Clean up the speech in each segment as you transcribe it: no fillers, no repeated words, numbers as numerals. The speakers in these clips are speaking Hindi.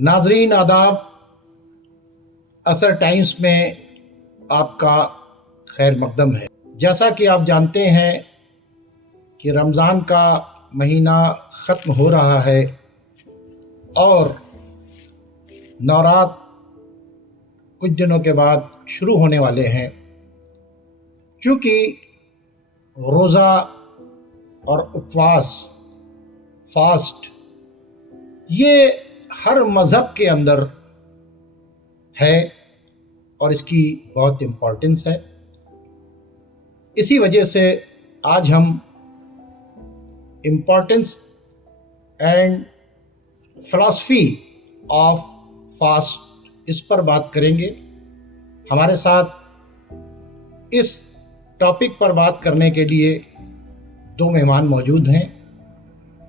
नाजरीन आदाब, असर टाइम्स में आपका खैर मकदम है। जैसा कि आप जानते हैं कि रमज़ान का महीना ख़त्म हो रहा है और नौरात कुछ दिनों के बाद शुरू होने वाले हैं। चूँकि रोज़ा और उपवास फास्ट ये हर मज़हब के अंदर है और इसकी बहुत इम्पोर्टेंस है। इसी वजह से आज हम importance and philosophy of fast इस पर बात करेंगे। हमारे साथ इस टॉपिक पर बात करने के लिए दो मेहमान मौजूद हैं,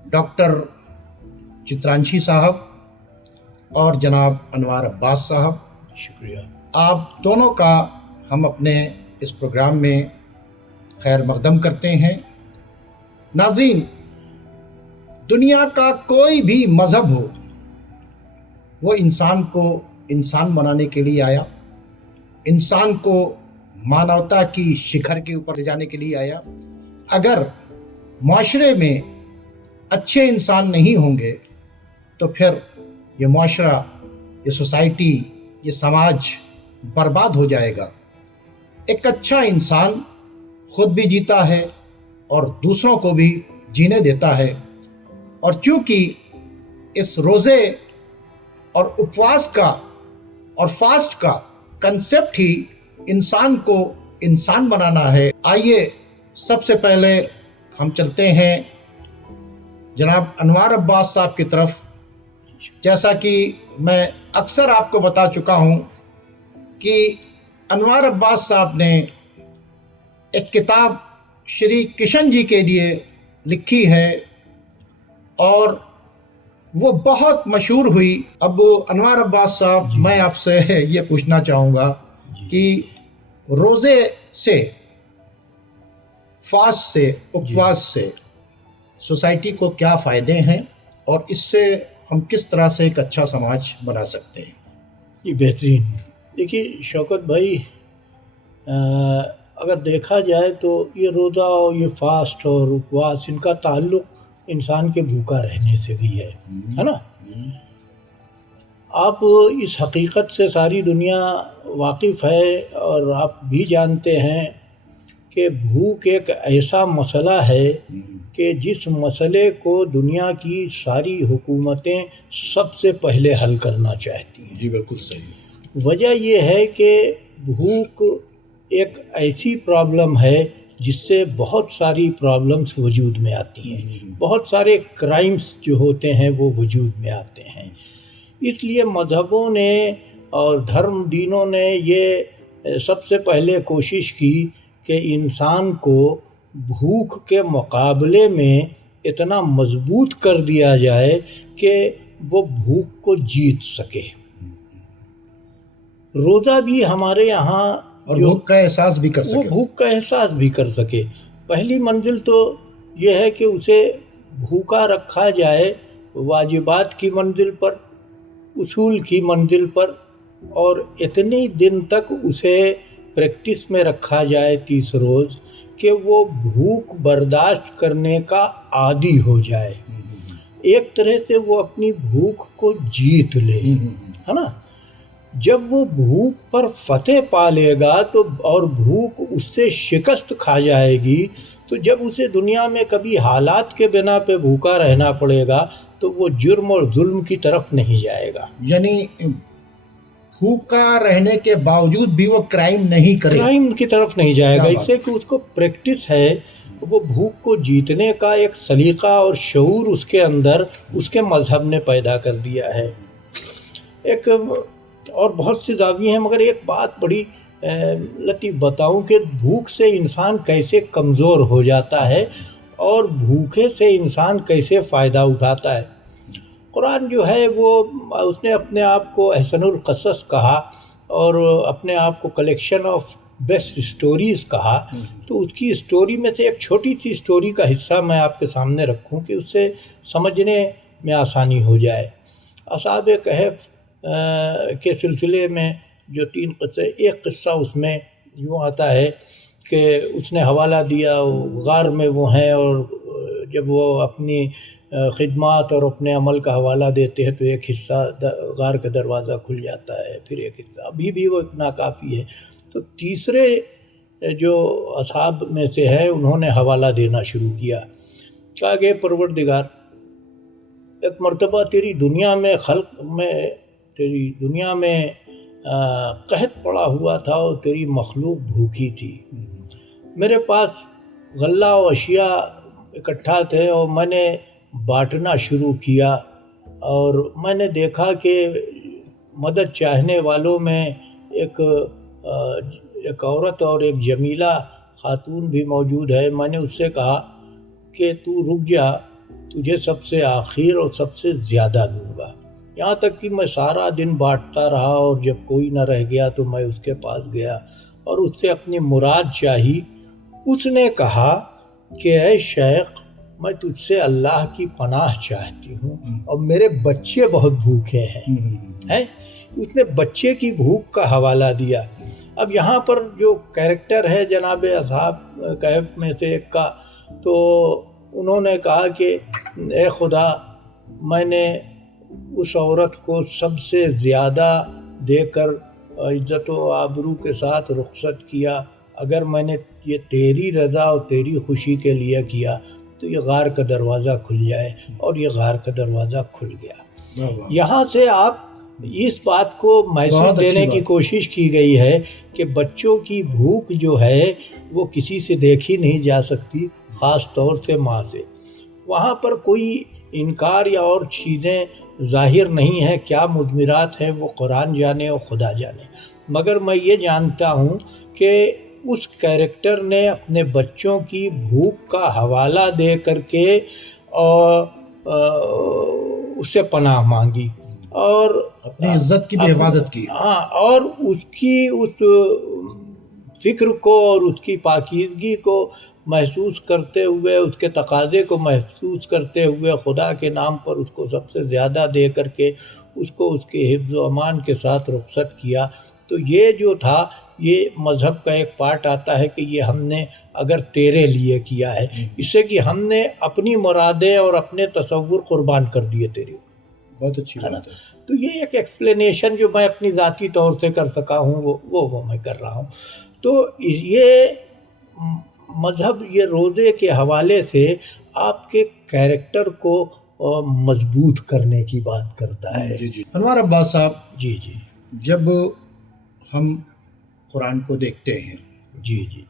डॉक्टर चित्रांशी साहब और जनाब अनवार अब्बास साहब। शुक्रिया। आप दोनों का हम अपने इस प्रोग्राम में खैर मकदम करते हैं। नाज़रीन, दुनिया का कोई भी मज़हब हो, वो इंसान को इंसान बनाने के लिए आया, इंसान को मानवता की शिखर के ऊपर ले जाने के लिए आया। अगर माशरे में अच्छे इंसान नहीं होंगे तो फिर ये माशरा, ये सोसाइटी, ये समाज बर्बाद हो जाएगा। एक अच्छा इंसान खुद भी जीता है और दूसरों को भी जीने देता है। और चूँकि इस रोज़े और उपवास का और फास्ट का कंसेप्ट ही इंसान को इंसान बनाना है, आइए सबसे पहले हम चलते हैं जनाब अनवार अब्बास साहब की तरफ। जैसा कि मैं अक्सर आपको बता चुका हूँ कि अनवार अब्बास साहब ने एक किताब श्री किशन जी के लिए लिखी है और वो बहुत मशहूर हुई। अब अनवार अब्बास साहब, मैं आपसे ये पूछना चाहूँगा कि रोज़े से, फास्ट से, उपवास से सोसाइटी को क्या फ़ायदे हैं और इससे हम किस तरह से एक अच्छा समाज बना सकते हैं। ये बेहतरीन। देखिए शौकत भाई, अगर देखा जाए तो ये रोज़ा और ये फास्ट और उपवास, इनका ताल्लुक़ इंसान के भूखा रहने से भी है ना। आप इस हकीकत से सारी दुनिया वाकिफ़ है और आप भी जानते हैं कि भूख एक ऐसा मसला है कि जिस मसले को दुनिया की सारी हुकूमतें सबसे पहले हल करना चाहती हैं। जी बिल्कुल सही। वजह यह है कि भूख एक ऐसी प्रॉब्लम है जिससे बहुत सारी प्रॉब्लम्स वजूद में आती हैं, बहुत सारे क्राइम्स जो होते हैं वो वजूद में आते हैं। इसलिए मज़हबों ने और धर्म दीनों ने ये सबसे पहले कोशिश की कि इंसान को भूख के मुकाबले में इतना मजबूत कर दिया जाए कि वो भूख को जीत सके। रोज़ा भी हमारे यहाँ और भूख का एहसास भी कर सके, वो भूख का एहसास भी कर सके। पहली मंजिल तो ये है कि उसे भूखा रखा जाए वाजिबात की मंजिल पर, उसूल की मंजिल पर, और इतने दिन तक उसे प्रैक्टिस में रखा जाए 30 रोज़ कि वो भूख बर्दाश्त करने का आदी हो जाए। एक तरह से वो अपनी भूख को जीत ले, है ना। जब वो भूख पर फतेह पा लेगा तो, और भूख उससे शिकस्त खा जाएगी, तो जब उसे दुनिया में कभी हालात के बिना पे भूखा रहना पड़ेगा तो वो जुर्म और जुल्म की तरफ नहीं जाएगा। यानी भूखा रहने के बावजूद भी वो क्राइम नहीं करेगा, क्राइम की तरफ नहीं जाएगा। इससे कि उसको प्रैक्टिस है, वो भूख को जीतने का एक सलीका और शऊर उसके अंदर उसके मज़हब ने पैदा कर दिया है। एक और बहुत से दावी हैं, मगर एक बात बड़ी लतीफ़ बताऊं कि भूख से इंसान कैसे कमज़ोर हो जाता है और भूखे से इंसान कैसे फ़ायदा उठाता है। कुरान जो है वो, उसने अपने आप को अहसनुल क़सस कहा और अपने आप को कलेक्शन ऑफ बेस्ट स्टोरीज़ कहा। तो उसकी स्टोरी में से एक छोटी सी स्टोरी का हिस्सा मैं आपके सामने रखूं कि उससे समझने में आसानी हो जाए। असहाब कहफ के सिलसिले में जो 3 क़िस्से, एक क़िस्सा उसमें यूँ आता है कि उसने हवाला दिया, वो गार में वो हैं, और जब वो अपनी ख़िदमत और अपने अमल का हवाला देते हैं तो एक हिस्सा गार का दरवाज़ा खुल जाता है, फिर एक हिस्सा अभी भी वो नाकाफ़ी है। तो तीसरे जो असहाब में से है उन्होंने हवाला देना शुरू किया। कहा कि परवरदिगार, एक मर्तबा तेरी दुनिया में खल्क में, तेरी दुनिया में कहत पड़ा हुआ था और तेरी मखलूक भूखी थी। मेरे पास गल्ला और अशिया इकट्ठा थे और मैंने बांटना शुरू किया, और मैंने देखा कि मदद चाहने वालों में एक औरत और एक जमीला खातून भी मौजूद है। मैंने उससे कहा कि तू रुक जा, तुझे सबसे आखिर और सबसे ज़्यादा दूंगा। यहाँ तक कि मैं सारा दिन बांटता रहा और जब कोई न रह गया तो मैं उसके पास गया और उससे अपनी मुराद चाही। उसने कहा कि ऐ शेख, मैं तुझसे अल्लाह की पनाह चाहती हूँ और मेरे बच्चे बहुत भूखे हैं। उसने बच्चे की भूख का हवाला दिया। अब यहाँ पर जो कैरेक्टर है जनाब असहाब कहफ में से एक का, तो उन्होंने कहा कि ए खुदा, मैंने उस औरत को सबसे ज़्यादा देकर इज़्ज़त व आबरू के साथ रुखसत किया। अगर मैंने ये तेरी रज़ा और तेरी खुशी के लिए किया तो ये गार का दरवाज़ा खुल जाए, और ये गार का दरवाज़ा खुल गया। यहाँ से आप इस बात को मैसेज देने की कोशिश की गई है कि बच्चों की भूख जो है वो किसी से देखी नहीं जा सकती, ख़ास तौर से माँ से। वहाँ पर कोई इनकार या और चीज़ें ज़ाहिर नहीं है, क्या मुदमिरात हैं वो कुरान जाने और खुदा जाने। मगर मैं ये जानता हूँ कि उस कैरेक्टर ने अपने बच्चों की भूख का हवाला दे करके और उससे पनाह मांगी और अपनी इज्जत की भी हिफाजत की। हाँ, और उसकी उस फ़िक्र को और उसकी पाकीज़गी को महसूस करते हुए, उसके तकाज़े को महसूस करते हुए खुदा के नाम पर उसको सबसे ज़्यादा दे करके उसको उसके हिफ्ज़ व अमान के साथ रुखसत किया। तो ये जो था, ये मज़हब का एक पार्ट आता है कि ये हमने अगर तेरे लिए किया है, इससे कि हमने अपनी मुरादें और अपने तसव्वुर कुर्बान कर दिए तेरे। बहुत अच्छी बात है। तो ये एक एक्सप्लेनेशन जो मैं अपनी ज़ाती तौर से कर सका हूँ वो मैं कर रहा हूँ। तो ये मज़हब ये रोज़े के हवाले से आपके कैरेक्टर को मजबूत करने की बात करता है। जी जी अनवर अब्बास साहब, जी जी, जब हम कुरान को देखते हैं जी जी,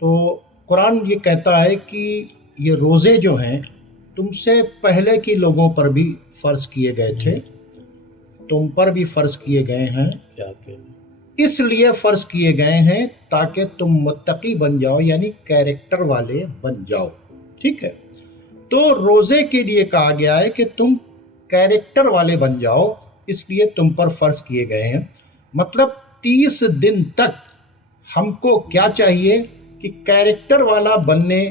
तो कुरान ये कहता है कि ये रोज़े जो हैं तुमसे पहले के लोगों पर भी फ़र्ज़ किए गए थे, तुम पर भी फ़र्ज़ किए गए हैं। इसलिए फ़र्ज़ किए गए हैं ताकि तुम मुत्तकी बन जाओ, यानी कैरेक्टर वाले बन जाओ। ठीक है, तो रोज़े के लिए कहा गया है कि तुम कैरेक्टर वाले बन जाओ, इसलिए तुम पर फ़र्ज़ किए गए हैं। मतलब 30 दिन तक हमको क्या चाहिए कि कैरेक्टर वाला बनने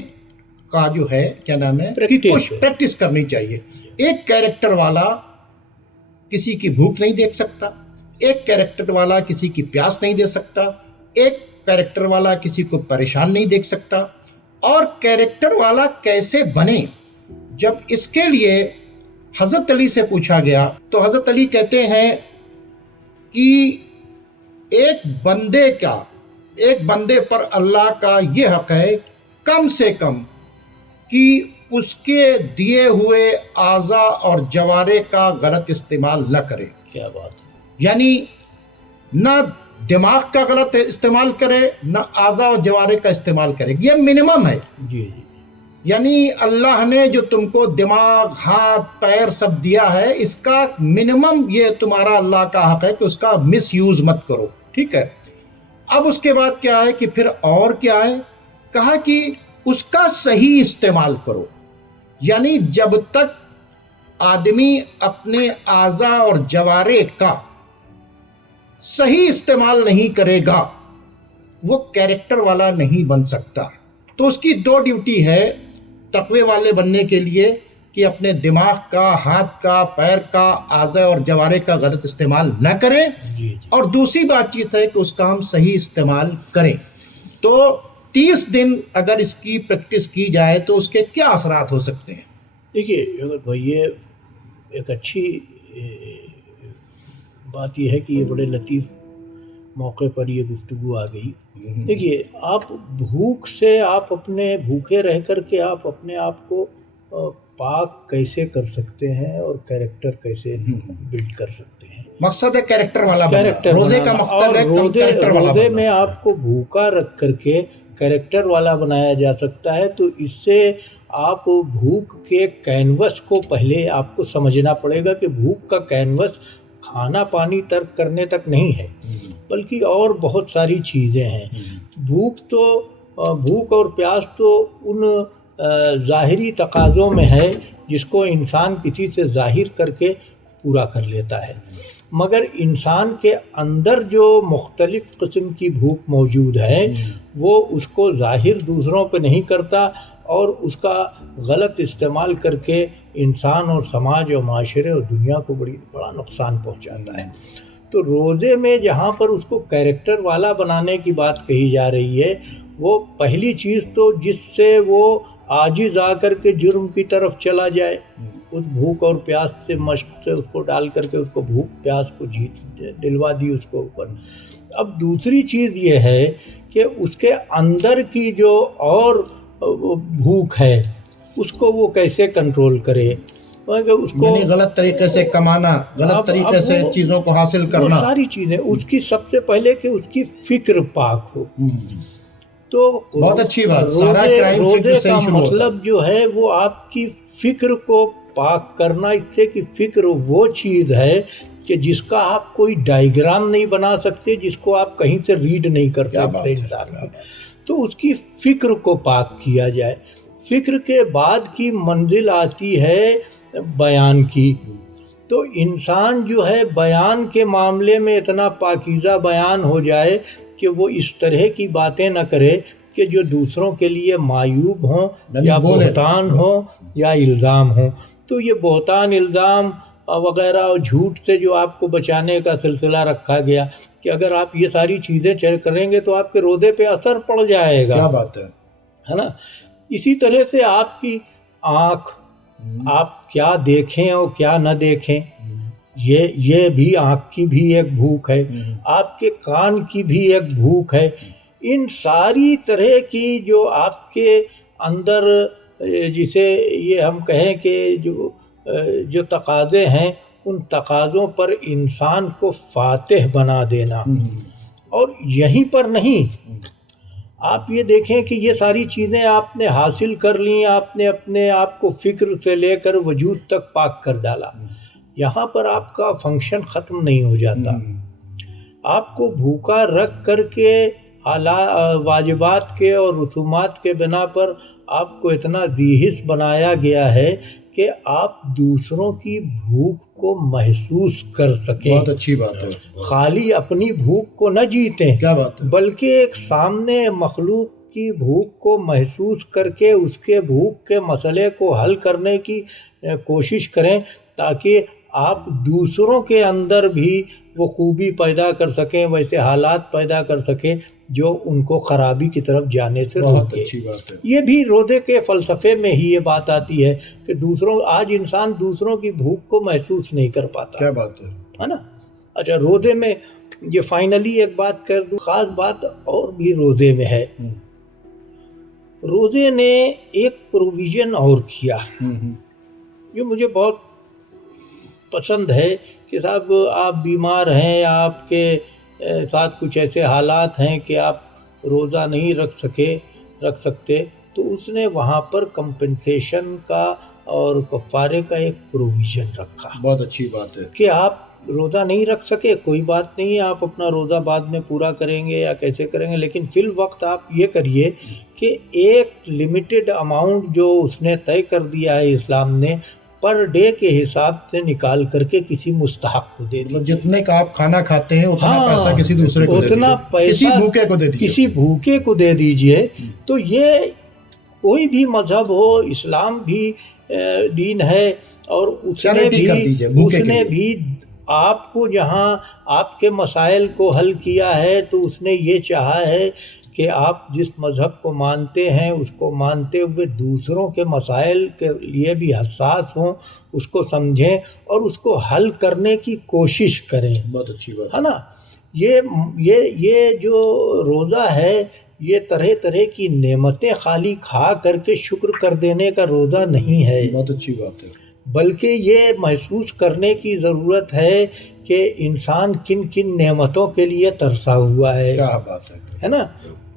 का जो है क्या नाम है कि कुछ प्रैक्टिस करनी चाहिए। एक कैरेक्टर वाला किसी की भूख नहीं देख सकता, एक कैरेक्टर वाला किसी की प्यास नहीं दे सकता, एक कैरेक्टर वाला किसी को परेशान नहीं देख सकता। और कैरेक्टर वाला कैसे बने, जब इसके लिए हज़रत अली से पूछा गया तो हज़रत अली कहते हैं कि एक बंदे पर अल्लाह का ये हक़ है कम से कम कि उसके दिए हुए आज़ा और जवारे का गलत इस्तेमाल न करे। क्या बात है, यानी ना दिमाग का गलत इस्तेमाल करे, ना आज़ा और जवारे का इस्तेमाल करे, ये मिनिमम है। जी जी, यानी अल्लाह ने जो तुमको दिमाग, हाथ, पैर सब दिया है, इसका मिनिमम ये तुम्हारा अल्लाह का हक़ है कि उसका मिसयूज़ मत करो। ठीक है, अब उसके बाद क्या है कि फिर और क्या है, कहा कि उसका सही इस्तेमाल करो। यानी जब तक आदमी अपने आज़ा और जवारे का सही इस्तेमाल नहीं करेगा वो कैरेक्टर वाला नहीं बन सकता। तो उसकी 2 ड्यूटी है तक़वे वाले बनने के लिए, कि अपने दिमाग का, हाथ का, पैर का, आज़ा और जवारे का गलत इस्तेमाल न करें, जी जी। और दूसरी बातचीत है कि उसका हम सही इस्तेमाल करें। तो 30 दिन अगर इसकी प्रैक्टिस की जाए तो उसके क्या असरात हो सकते हैं? देखिए अगर भाई ये एक अच्छी बात यह है कि ये बड़े लतीफ़ मौके पर ये गुफ्तगू आ गई। देखिए आप भूख से, आप अपने भूखे रह कर के आप अपने आप को पाक कैसे कर सकते हैं और कैरेक्टर कैसे बिल्ड कर सकते हैं। मकसद है कैरेक्टर वाला बनना। कैरेक्टर रोजे का बनाना, मकसद और है कैरेक्टर वाला रोजे बनना। में आपको भूखा रख करके कैरेक्टर वाला बनाया जा सकता है। तो इससे आप भूख के कैनवस को पहले आपको समझना पड़ेगा कि भूख का कैनवस खाना पानी तर्क करने तक नहीं है, बल्कि और बहुत सारी चीज़ें हैं। भूख और प्यास तो उन ज़ाहिरी तकाज़ों में है जिसको इंसान किसी से ज़ाहिर करके पूरा कर लेता है, मगर इंसान के अंदर जो मुख्तलिफ़ किस्म की भूख मौजूद है वो उसको ज़ाहिर दूसरों पे नहीं करता, और उसका गलत इस्तेमाल करके इंसान और समाज और माशरे और दुनिया को बड़ा नुकसान पहुंचाता है। तो रोज़े में जहाँ पर उसको कैरेक्टर वाला बनाने की बात कही जा रही है, वो पहली चीज़ तो जिससे वो आजिज़ आकर के जुर्म की तरफ चला जाए, उस भूख और प्यास से, मश्क से उसको डाल करके उसको भूख प्यास को जीत दिलवा दी उसको ऊपर। अब दूसरी चीज़ ये है कि उसके अंदर की जो और भूख है उसको वो कैसे कंट्रोल करे, उसको यानी गलत तरीके से कमाना, गलत तरीके से चीज़ों को हासिल करना, सारी चीज़ें उसकी सबसे पहले कि उसकी फिक्र पाक हो। तो बहुत अच्छी बात, सारा क्राइम फिक्र से ही शुरू होता है। मतलब जो है वो आपकी फिक्र को पाक करना, इससे कि फिक्र वो चीज़ है कि जिसका आप कोई डायग्राम नहीं बना सकते, जिसको आप कहीं से रीड नहीं कर सकते इंसान में। तो उसकी फिक्र को पाक किया जाए। फिक्र के बाद की मंजिल आती है बयान की। तो इंसान जो है बयान के मामले में इतना पाकीज़ा बयान हो जाए कि वो इस तरह की बातें न करे कि जो दूसरों के लिए मायूब हों, या बहतान हो या इल्ज़ाम हो। तो ये बहतान, इल्ज़ाम वगैरह और झूठ से जो आपको बचाने का सिलसिला रखा गया कि अगर आप ये सारी चीज़ें करेंगे तो आपके रोदे पे असर पड़ जाएगा। क्या बात है ना। इसी तरह से आपकी आँख, आप क्या देखें और क्या न देखें, ये भी आँख की भी एक भूख है। आपके कान की भी एक भूख है। इन सारी तरह की जो आपके अंदर, जिसे ये हम कहें कि जो तकाज़े हैं, उन तकाज़ों पर इंसान को फातिह बना देना। और यहीं पर नहीं, आप ये देखें कि ये सारी चीज़ें आपने हासिल कर ली, आपने अपने आप को फ़िक्र से लेकर वजूद तक पाक कर डाला, यहाँ पर आपका फंक्शन ख़त्म नहीं हो जाता। आपको भूखा रख करके वाजिबात के और रसूमात के बिना पर आपको इतना ज़ीहिस बनाया गया है कि आप दूसरों की भूख को महसूस कर सकें। बहुत अच्छी बात है। खाली अपनी भूख को न जीतें, क्या बात है, बल्कि एक सामने मखलूक की भूख को महसूस करके उसके भूख के मसले को हल करने की कोशिश करें, ताकि आप दूसरों के अंदर भी वो खूबी पैदा कर सकें, वैसे हालात पैदा कर सकें जो उनको ख़राबी की तरफ जाने से रोके। बहुत अच्छी बात है। ये भी रोज़े के फ़लसफ़े में ही ये बात आती है कि आज इंसान दूसरों की भूख को महसूस नहीं कर पाता। क्या बात है ना। अच्छा, रोज़े में ये फाइनली एक बात कर दूँ, ख़ास बात और भी रोज़े में है। रोज़े ने एक प्रोविज़न और किया जो मुझे बहुत पसंद है कि साहब आप बीमार हैं, आपके साथ कुछ ऐसे हालात हैं कि आप रोज़ा नहीं रख सकते, तो उसने वहाँ पर कंपनसेशन का और कफ़ारे का एक प्रोविज़न रखा। बहुत अच्छी बात है कि आप रोज़ा नहीं रख सके, कोई बात नहीं, आप अपना रोज़ा बाद में पूरा करेंगे या कैसे करेंगे, लेकिन फिल वक्त आप ये करिए कि एक लिमिटेड अमाउंट जो उसने तय कर दिया है इस्लाम ने, पर डे के हिसाब से निकाल करके किसी मुस्तहक को दे दीजिए। जितने का आप खाना खाते हैं उतना पैसा किसी दूसरे को उतना पैसा किसी भूखे को दे दीजिए, किसी भूखे को दे दीजिए। तो ये कोई भी मजहब हो, इस्लाम भी दीन है, और उसने Charity कर दीजिए भूखे के उसने लिए। भी आपको जहाँ आपके मसाइल को हल किया है, तो उसने ये चाहा है कि आप जिस मज़हब को मानते हैं उसको मानते हुए दूसरों के मसाइल के लिए भी हसास हों, उसको समझें और उसको हल करने की कोशिश करें, बहुत अच्छी बात है ना। ये जो रोज़ा है, ये तरह तरह की नेमतें खाली खा करके शुक्र कर देने का रोज़ा नहीं है, बहुत अच्छी बात है। बल्कि ये महसूस करने की ज़रूरत है कि इंसान किन किन नेमतों के लिए तरसा हुआ क्या बात है ना।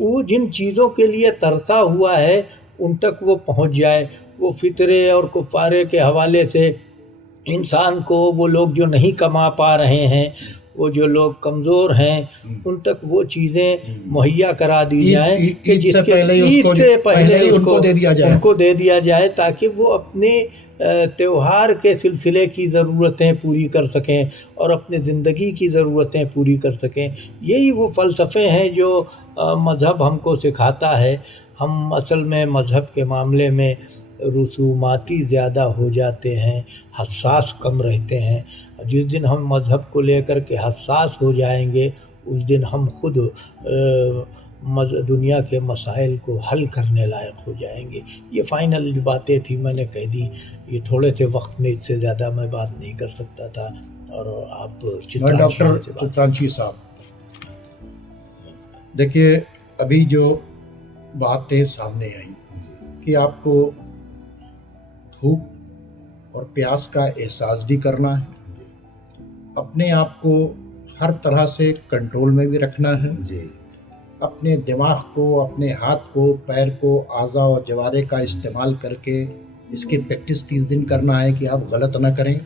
वो जिन चीज़ों के लिए तरसा हुआ है उन तक वो पहुंच जाए। वो फितरे और कुफारे के हवाले से इंसान को, वो लोग जो नहीं कमा पा रहे हैं, वो जो लोग कमज़ोर हैं, उन तक वो चीज़ें मुहैया करा दी जाएं कि ईद से पहले ही ईद उसको से पहले ही उनको दे दिया जाए, ताकि वो अपने त्यौहार के सिलसिले की ज़रूरतें पूरी कर सकें और अपने ज़िंदगी की ज़रूरतें पूरी कर सकें। यही वो फ़लसफ़े हैं जो मज़हब हमको सिखाता है। हम असल में मज़हब के मामले में रसूमाती ज़्यादा हो जाते हैं, हसास कम रहते हैं। जिस दिन हम मज़हब को लेकर के हसास हो जाएंगे, उस दिन हम खुद दुनिया के मसाइल को हल करने लायक हो जाएंगे। ये फ़ाइनल बातें थी, मैंने कह दी। ये थोड़े से वक्त में इससे ज़्यादा मैं बात नहीं कर सकता था, और आप डॉक्टर चित्रांशी साहब, देखिए अभी जो बातें सामने आई कि आपको भूख और प्यास का एहसास भी करना है, अपने आप को हर तरह से कंट्रोल में भी रखना है, अपने दिमाग को, अपने हाथ को, पैर को, आज़ा और जवारे का इस्तेमाल करके इसकी प्रैक्टिस 30 दिन करना है कि आप गलत ना करें।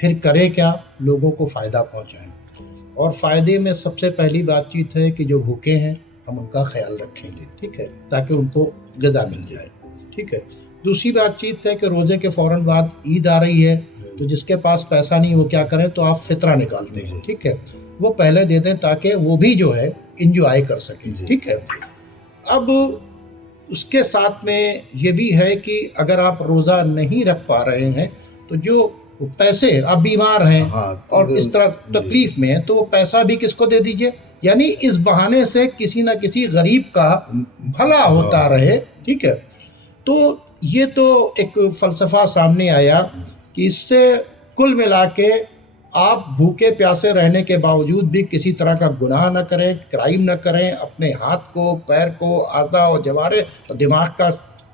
फिर करें क्या, लोगों को फ़ायदा पहुंचाएं। और फ़ायदे में सबसे पहली बातचीत है कि जो भूखे हैं हम उनका ख्याल रखेंगे, ठीक है, ताकि उनको ग़िज़ा मिल जाए, ठीक है। दूसरी बातचीत है कि रोज़े के फ़ौरन बाद ईद आ रही है, तो जिसके पास पैसा नहीं वो क्या करें, तो आप फितरा निकालते हैं, ठीक है, वो पहले दे दें ताकि वो भी जो है इंजॉय कर सकें, ठीक है। अब उसके साथ में ये भी है कि अगर आप रोज़ा नहीं रख पा रहे हैं, तो जो पैसे, आप बीमार हैं और इस तरह तकलीफ में हैं, तो वो पैसा भी किसको दे दीजिए, यानी इस बहाने से किसी न किसी गरीब का भला होता रहे, ठीक है। तो ये तो एक फ़लसफ़ा सामने आया कि इससे कुल मिला के आप भूखे प्यासे रहने के बावजूद भी किसी तरह का गुनाह न करें, क्राइम न करें, अपने हाथ को, पैर को, आज़ा और जवारे और दिमाग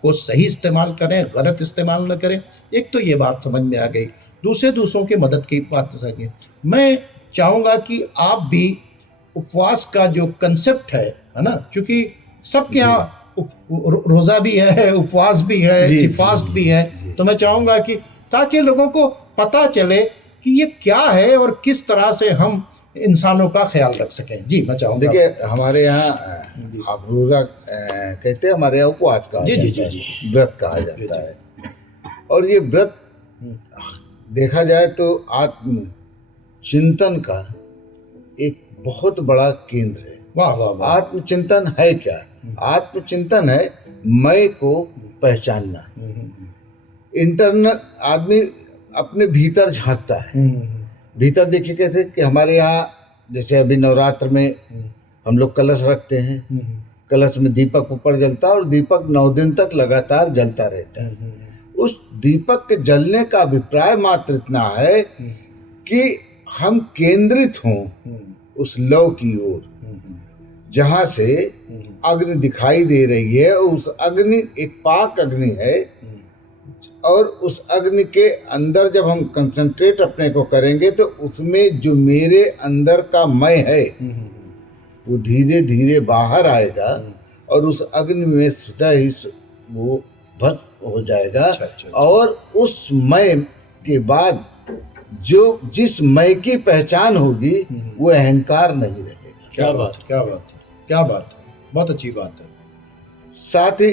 को सही इस्तेमाल करें, गलत इस्तेमाल न करें। एक तो ये बात समझ में आ गई। दूसरों की मदद की बात सकें, मैं चाहूँगा कि आप भी उपवास का जो कंसेप्ट है ना, क्योंकि सबके यहाँ रोज़ा भी है, उपवास भी है, फास्ट भी है, तो मैं चाहूँगा कि ताकि लोगों को पता चले कि ये क्या है और किस तरह से हम इंसानों का ख्याल रख सकें। जी, मैं चाहूँगा। देखिए, हमारे यहाँ आप रोज़ा कहते हैं, हमारे यहाँ उपवास कहा जाता है, व्रत कहा जाता है। और ये व्रत देखा जाए तो आत्म चिंतन का एक बहुत बड़ा केंद्र है। वाह वाह वाह। आत्मचिंतन है क्या? आत्मचिंतन है मैं को पहचानना। इंटरनल आदमी अपने भीतर झांकता है। भीतर देखिए कैसे कि हमारे यहाँ जैसे अभी नवरात्र में हम लोग कलश रखते हैं, कलश में दीपक ऊपर जलता है और दीपक 9 दिन तक लगातार जलता रहता है। उस दीपक के जलने का अभिप्राय मात्र इतना है कि हम केंद्रित हों उस लौ की ओर, जहाँ से अग्नि दिखाई दे रही है। उस अग्नि एक पाक अग्नि है, और उस अग्नि के अंदर जब हम कंसंट्रेट अपने को करेंगे तो उसमें जो मेरे अंदर का मैं है वो धीरे धीरे बाहर आएगा, और उस अग्नि में स्वतः ही वो भस्म हो जाएगा। और उस मैं के बाद जो जिस मैं की पहचान होगी वो अहंकार नहीं रहेगा। क्या बात है, क्या बात है, क्या बात है, बहुत अच्छी बात है। साथ ही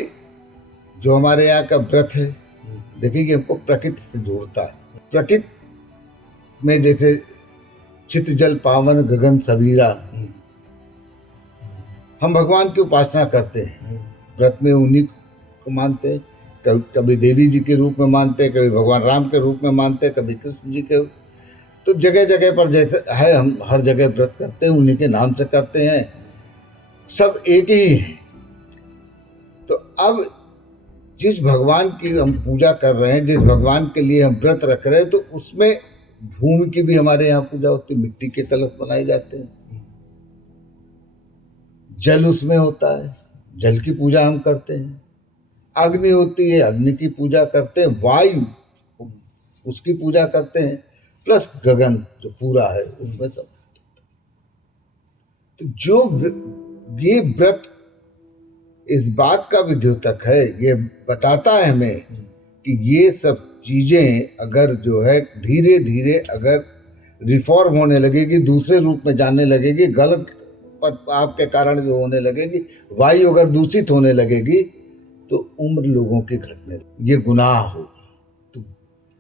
जो हमारे यहाँ का व्रत है, देखिए कि हमको प्रकृति से जोड़ता है। प्रकृति में जैसे चित जल पावन गगन सबीरा, हम भगवान की उपासना करते हैं, व्रत में उन्हीं को मानते हैं। कभी देवी जी के रूप में मानते हैं, कभी भगवान राम के रूप में मानते हैं, कभी कृष्ण जी के। तो जगह जगह पर जैसे है, हम हर जगह व्रत करते हैं, उन्हीं के नाम से करते हैं, सब एक ही हैं। तो अब जिस भगवान की हम पूजा कर रहे हैं, जिस भगवान के लिए हम व्रत रख रहे हैं, तो उसमें भूमि की भी हमारे यहाँ पूजा होती है, मिट्टी के कलश बनाए जाते हैं, जल उसमें होता है, जल की पूजा हम करते हैं, अग्नि होती है, अग्नि की पूजा करते हैं, वायु उसकी पूजा करते हैं, प्लस गगन जो पूरा है उसमें सब। तो जो ये व्रत इस बात का भी द्योतक है, ये बताता है हमें कि ये सब चीजें अगर जो है धीरे धीरे अगर रिफॉर्म होने लगेगी, दूसरे रूप में जाने लगेगी, गलत पथ के कारण जो होने लगेगी, वायु अगर दूषित होने लगेगी, तो उम्र लोगों की घटने, ये गुनाह होगा। तो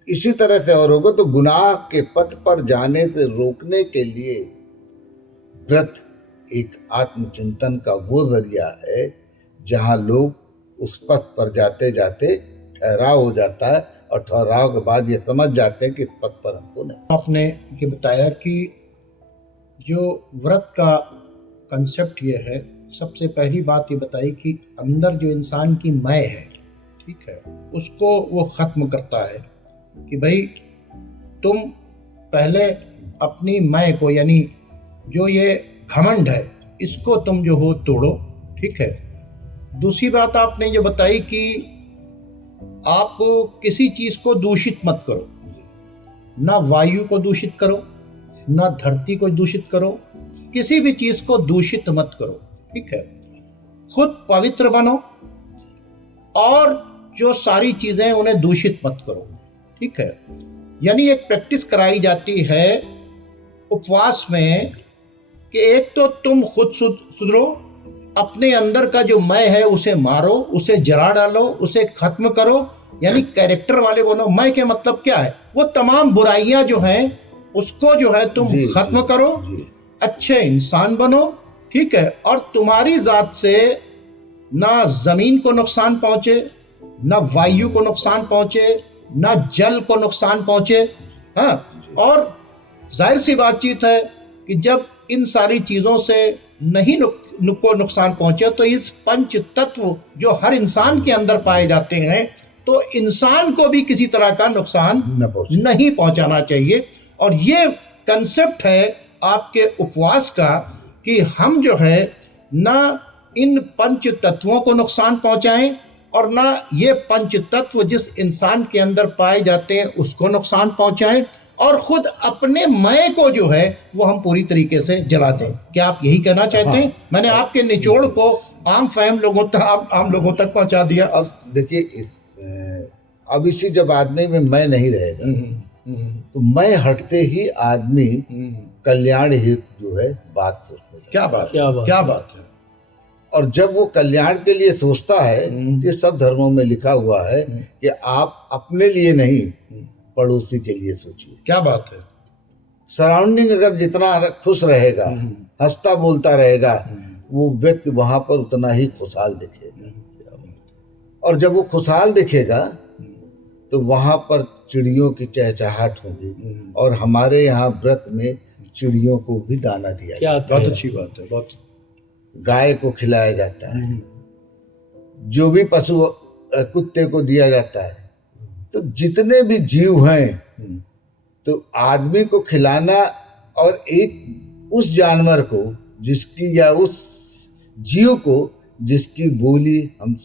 इसी तरह से और होगा। तो गुनाह के पथ पर जाने से रोकने के लिए व्रत एक आत्मचिंतन का वो जरिया है जहाँ लोग उस पथ पर जाते जाते ठहराव हो जाता है, और ठहराव के बाद ये समझ जाते हैं कि इस पथ पर हमको नहीं। आपने ये बताया कि जो व्रत का कंसेप्ट ये है, सबसे पहली बात ये बताई कि अंदर जो इंसान की मैं है, ठीक है, उसको वो ख़त्म करता है कि भाई तुम पहले अपनी मैं को, यानी जो ये घमंड है, इसको तुम जो हो तोड़ो, ठीक है। दूसरी बात आपने जो बताई कि आप किसी चीज़ को दूषित मत करो, ना वायु को दूषित करो, ना धरती को दूषित करो, किसी भी चीज़ को दूषित मत करो, ठीक है। खुद पवित्र बनो और जो सारी चीज़ें उन्हें दूषित मत करो, ठीक है। यानी एक प्रैक्टिस कराई जाती है उपवास में कि एक तो तुम खुद सुधरो, अपने अंदर का जो मैं है उसे मारो, उसे जला डालो, उसे खत्म करो, यानी कैरेक्टर वाले बनो। मैं के मतलब क्या है? वो तमाम बुराइयां जो हैं उसको जो है तुम खत्म करो, अच्छे इंसान बनो, ठीक है। और तुम्हारी जात से ना जमीन को नुकसान पहुंचे, ना वायु को नुकसान पहुंचे, ना जल को नुकसान पहुंचे। हाँ, और जाहिर सी बातचीत है कि जब इन सारी चीजों से नहीं को नुकसान पहुंचे, तो इस पंच तत्व जो हर इंसान के अंदर पाए जाते हैं, तो इंसान को भी किसी तरह का नुकसान नहीं पहुंचाना चाहिए। और ये कंसेप्ट है आपके उपवास का कि हम जो है ना इन पंच तत्वों को नुकसान पहुंचाएं, और ना ये पंच तत्व जिस इंसान के अंदर पाए जाते हैं उसको नुकसान पहुंचाएं, और खुद अपने मैं को जो है वो हम पूरी तरीके से जला दें। क्या आप यही कहना चाहते हैं? मैंने आपके निचोड़ को आम फहम लोगों तक पहुंचा दिया। अब देखिए, अब इसी जब आदमी में मैं नहीं रहेगा, तो मैं हटते ही आदमी कल्याण हेतु जो है बात सोचने लगता है। क्या बात है। और जब वो कल्याण के लिए सोचता है, ये सब धर्मों में लिखा हुआ है कि आप अपने लिए नहीं, पड़ोसी के लिए सोचिए। क्या बात है। सराउंडिंग अगर जितना खुश रहेगा, हंसता बोलता रहेगा, वो व्यक्ति वहां पर उतना ही खुशहाल दिखेगा। और जब वो खुशहाल दिखेगा तो वहां पर चिड़ियों की चहचहाट होगी। और हमारे यहाँ व्रत में चिड़ियों को भी दाना दिया जाता है। बहुत अच्छी बात है। बहुत गाय को खिलाया जाता है, जो भी पशु कुत्ते को दिया जाता है। तो जितने भी जीव हैं, तो आदमी को खिलाना, और एक उस जानवर को जिसकी, या उस जीव को जिसकी बोली हम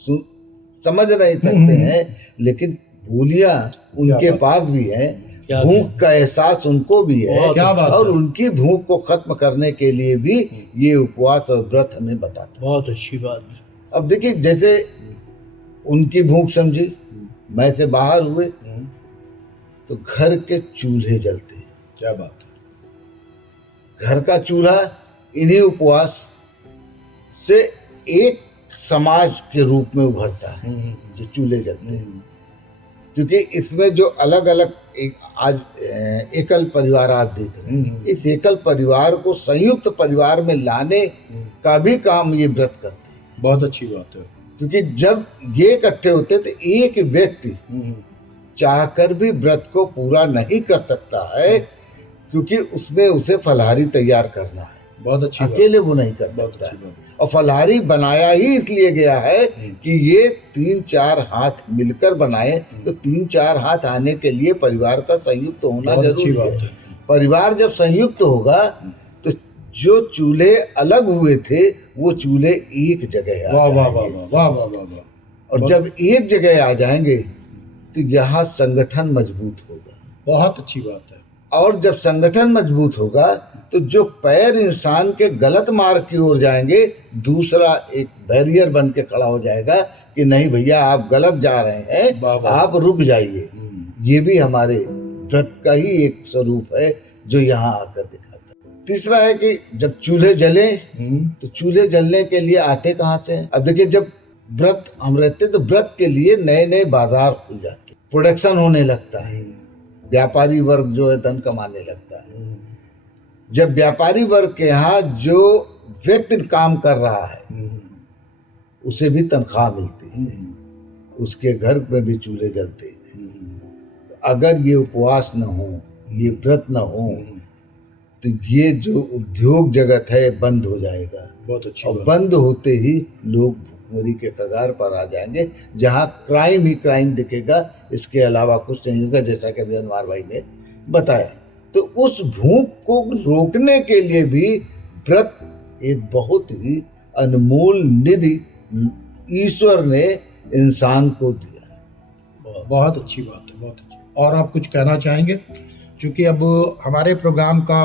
समझ नहीं सकते हैं, लेकिन बोलियां उनके पास भी हैं, भूख का एहसास उनको भी है। क्या बात और है। उनकी भूख को खत्म करने के लिए भी ये उपवास और व्रत हमें बताता है। बहुत अच्छी बात। अब देखिए, जैसे उनकी भूख समझी, मैं से बाहर हुए, तो घर के चूल्हे जलते हैं। क्या बात है। घर का चूल्हा इन्हीं उपवास से एक समाज के रूप में उभरता है, जो चूल्हे जलते हैं। क्योंकि इसमें जो अलग अलग आज एकल परिवार आप देख रहे हैं, इस एकल परिवार को संयुक्त परिवार में लाने का भी काम ये व्रत करते हैं। बहुत अच्छी बात है। क्योंकि जब ये इकट्ठे होते तो एक व्यक्ति चाहकर भी व्रत को पूरा नहीं कर सकता है, क्योंकि उसमें उसे फलाहारी तैयार करना है। बहुत अच्छी बात। अकेले वो नहीं कर सकता है। और फलाहारी बनाया ही इसलिए गया है कि ये 3-4 हाथ मिलकर बनाए, तो 3-4 हाथ आने के लिए परिवार का संयुक्त होना बहुत अच्छी जरूरी बात है। है। परिवार जब संयुक्त होगा तो जो चूल्हे अलग हुए थे वो चूल्हे एक जगह आ वाह वाह वाह जाएंगे। वाह वाह वाह वाह। और जब एक जगह आ जाएंगे तो यहाँ संगठन मजबूत होगा। बहुत अच्छी बात है। और जब संगठन मजबूत होगा तो जो पैर इंसान के गलत मार्ग की ओर जाएंगे, दूसरा एक बैरियर बन के खड़ा हो जाएगा कि नहीं भैया आप गलत जा रहे हैं, वाह वाह। आप रुक जाइए। ये भी हमारे व्रत का ही एक स्वरूप है जो यहाँ आकर दिखाता है। तीसरा है कि जब चूल्हे जले तो चूल्हे जलने के लिए आते कहाँ से? अब देखिए, जब व्रत हम रहते तो व्रत के लिए नए नए बाजार खुल जाते, प्रोडक्शन होने लगता है, व्यापारी वर्ग जो है धन कमाने लगता है। जब व्यापारी वर्ग के यहाँ जो व्यक्ति काम कर रहा है उसे भी तनख्वाह मिलती है, उसके घर में भी चूल्हे जलते हैं। तो अगर ये उपवास न हो, ये व्रत न हो, तो ये जो उद्योग जगत है बंद हो जाएगा। बहुत अच्छी और बात। बंद होते ही लोग भुखमरी के कगार पर आ जाएंगे, जहाँ क्राइम ही क्राइम दिखेगा, इसके अलावा कुछ नहीं होगा, जैसा कि अभी अनवार भाई ने बताया। तो उस भूख को रोकने के लिए भी व्रत एक बहुत ही अनमोल निधि ईश्वर ने इंसान को दिया है। बहुत अच्छी बात है, बहुत अच्छी। और आप कुछ कहना चाहेंगे? क्योंकि अब हमारे प्रोग्राम का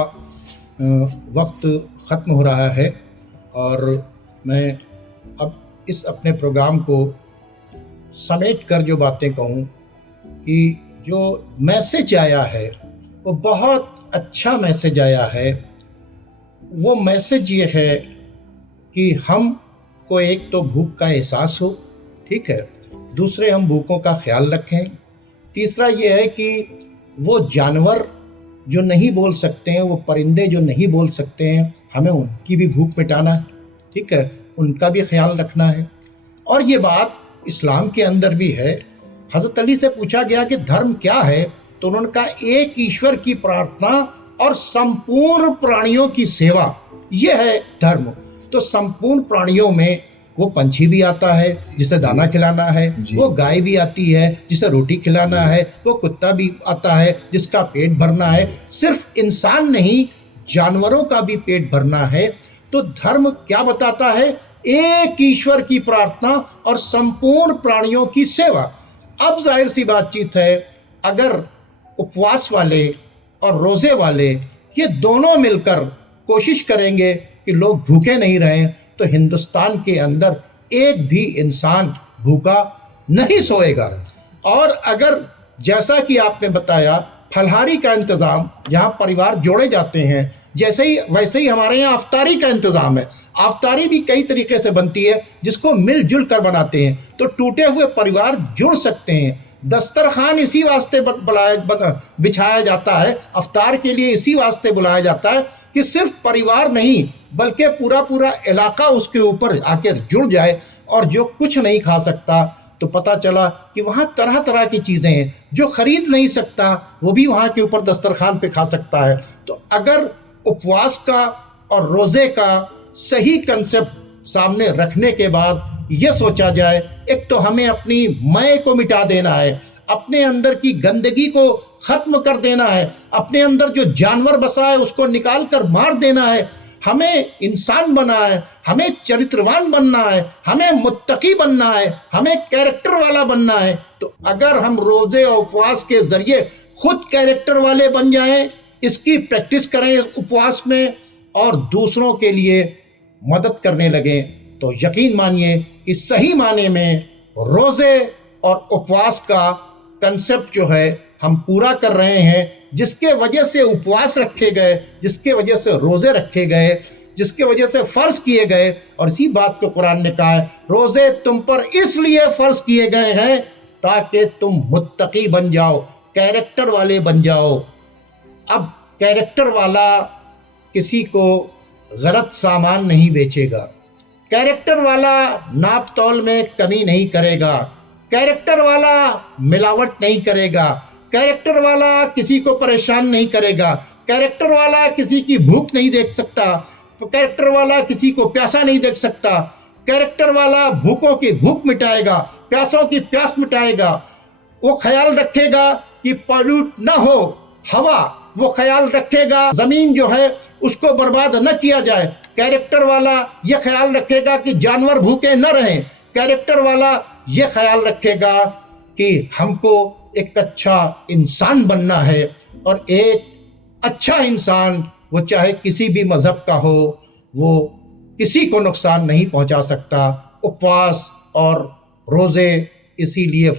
वक्त ख़त्म हो रहा है और मैं अब इस अपने प्रोग्राम को समेट कर जो बातें कहूँ कि जो मैसेज आया है वो बहुत अच्छा मैसेज आया है। वो मैसेज ये है कि हम को एक तो भूख का एहसास हो, ठीक है, दूसरे हम भूखों का ख्याल रखें, तीसरा ये है कि वो जानवर जो नहीं बोल सकते हैं, वो परिंदे जो नहीं बोल सकते हैं, हमें उनकी भी भूख मिटाना है, ठीक है, उनका भी ख्याल रखना है। और ये बात इस्लाम के अंदर भी है। हज़रत अली से पूछा गया कि धर्म क्या है, तो उन्होंने कहा एक ईश्वर की प्रार्थना और संपूर्ण प्राणियों की सेवा, ये है धर्म। तो संपूर्ण प्राणियों में वो पंछी भी आता है जिसे दाना खिलाना है, वो गाय भी आती है जिसे रोटी खिलाना है, वो कुत्ता भी आता है जिसका पेट भरना है, सिर्फ इंसान नहीं जानवरों का भी पेट भरना है। तो धर्म क्या बताता है? एक ईश्वर की प्रार्थना और संपूर्ण प्राणियों की सेवा। अब जाहिर सी बातचीत है, अगर उपवास वाले और रोज़े वाले ये दोनों मिलकर कोशिश करेंगे कि लोग भूखे नहीं रहें, तो हिंदुस्तान के अंदर एक भी इंसान भूखा नहीं सोएगा। और अगर जैसा कि आपने बताया फलहारी का इंतज़ाम, जहाँ परिवार जोड़े जाते हैं, वैसे ही हमारे यहाँ अफ्तारी का इंतज़ाम है। अफ्तारी भी कई तरीके से बनती है जिसको मिलजुल कर बनाते हैं, तो टूटे हुए परिवार जुड़ सकते हैं। दस्तरखान इसी वास्ते बिछाया जाता है, अफ्तार के लिए इसी वास्ते बुलाया जाता है कि सिर्फ परिवार नहीं बल्कि पूरा इलाका उसके ऊपर आकर जुड़ जाए। और जो कुछ नहीं खा सकता, तो पता चला कि वहाँ तरह तरह की चीज़ें हैं, जो ख़रीद नहीं सकता वो भी वहाँ के ऊपर दस्तरखान पे खा सकता है। तो अगर उपवास का और रोज़े का सही कंसेप्ट सामने रखने के बाद ये सोचा जाए, एक तो हमें अपनी मैं को मिटा देना है, अपने अंदर की गंदगी को ख़त्म कर देना है, अपने अंदर जो जानवर बसा है उसको निकाल कर मार देना है, हमें इंसान बनना है, हमें चरित्रवान बनना है, हमें मुत्तकी बनना है, हमें कैरेक्टर वाला बनना है। तो अगर हम रोज़े और उपवास के ज़रिए खुद कैरेक्टर वाले बन जाएं, इसकी प्रैक्टिस करें उपवास में और दूसरों के लिए मदद करने लगें, तो यकीन मानिए कि सही माने में रोज़े और उपवास का कंसेप्ट जो है हम पूरा कर रहे हैं, जिसके वजह से उपवास रखे गए, जिसके वजह से रोज़े रखे गए, जिसके वजह से फ़र्ज़ किए गए। और इसी बात को कुरान ने कहा है, रोज़े तुम पर इसलिए फ़र्ज़ किए गए हैं ताकि तुम मुत्तकी बन जाओ, कैरेक्टर वाले बन जाओ। अब कैरेक्टर वाला किसी को गलत सामान नहीं बेचेगा, कैरेक्टर वाला नाप तौल में कमी नहीं करेगा, कैरेक्टर वाला मिलावट नहीं करेगा, कैरेक्टर वाला किसी को परेशान नहीं करेगा, कैरेक्टर वाला किसी की भूख नहीं देख सकता, कैरेक्टर वाला किसी को प्यासा नहीं देख सकता, कैरेक्टर वाला भूखों की भूख मिटाएगा, प्यासों की प्यास मिटाएगा। वो ख्याल रखेगा कि पॉल्यूट ना हो हवा, वो ख्याल रखेगा ज़मीन जो है उसको बर्बाद न किया जाए। कैरेक्टर वाला ये ख्याल रखेगा कि जानवर भूखे न रहें। कैरेक्टर वाला ये ख्याल रखेगा कि हमको एक अच्छा इंसान बनना है, और एक अच्छा इंसान वो चाहे किसी भी मज़हब का हो, वो किसी को नुकसान नहीं पहुंचा सकता। उपवास और रोज़े इसीलिए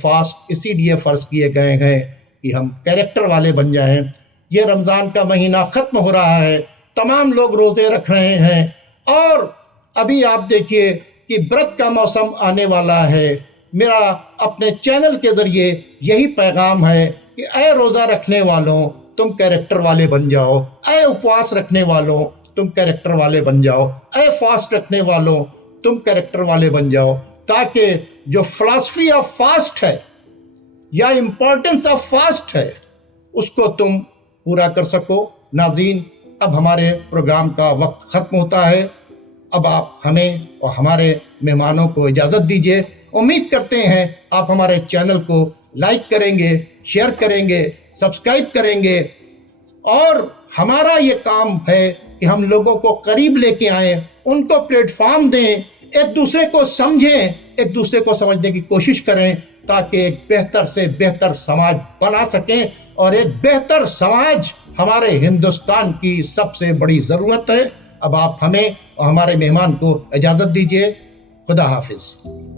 फ़र्ज किए गए हैं कि हम कैरेक्टर वाले बन जाएं। ये रमज़ान का महीना ख़त्म हो रहा है, तमाम लोग रोज़े रख रहे हैं, और अभी आप देखिए कि व्रत का मौसम आने वाला है। मेरा अपने चैनल के ज़रिए यही पैगाम है कि ऐ रोज़ा रखने वालों, तुम कैरेक्टर वाले बन जाओ। ऐ उपवास रखने वालों, तुम कैरेक्टर वाले बन जाओ। ऐ फास्ट रखने वालों, तुम कैरेक्टर वाले बन जाओ, ताकि जो फ़िलॉसफी ऑफ फास्ट है या इम्पोर्टेंस ऑफ फास्ट है उसको तुम पूरा कर सको। नाज़रीन, अब हमारे प्रोग्राम का वक्त ख़त्म होता है। अब आप हमें और हमारे मेहमानों को इजाज़त दीजिए। उम्मीद करते हैं आप हमारे चैनल को लाइक करेंगे, शेयर करेंगे, सब्सक्राइब करेंगे, और हमारा ये काम है कि हम लोगों को करीब लेके आएँ, उनको प्लेटफॉर्म दें, एक दूसरे को समझें, एक दूसरे को समझने की कोशिश करें, ताकि एक बेहतर से बेहतर समाज बना सकें। और एक बेहतर समाज हमारे हिंदुस्तान की सबसे बड़ी ज़रूरत है। अब आप हमें और हमारे मेहमान को इजाज़त दीजिए। खुदा हाफिज़।